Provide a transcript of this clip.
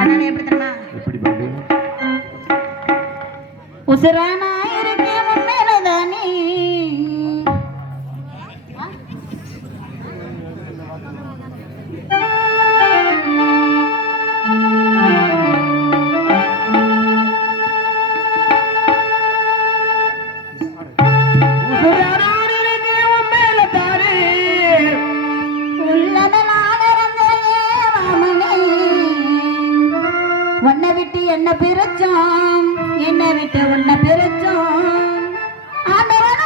அதனால எப்படி தெரியுமா எப்படி பாட்டு உசுரானா இருக்கே முன்னேலதானே உன்னை விட்டு என்ன பிரிச்சோம் என்ன விட்டு உன்னை பிரிச்சோம் ஆண்டவன்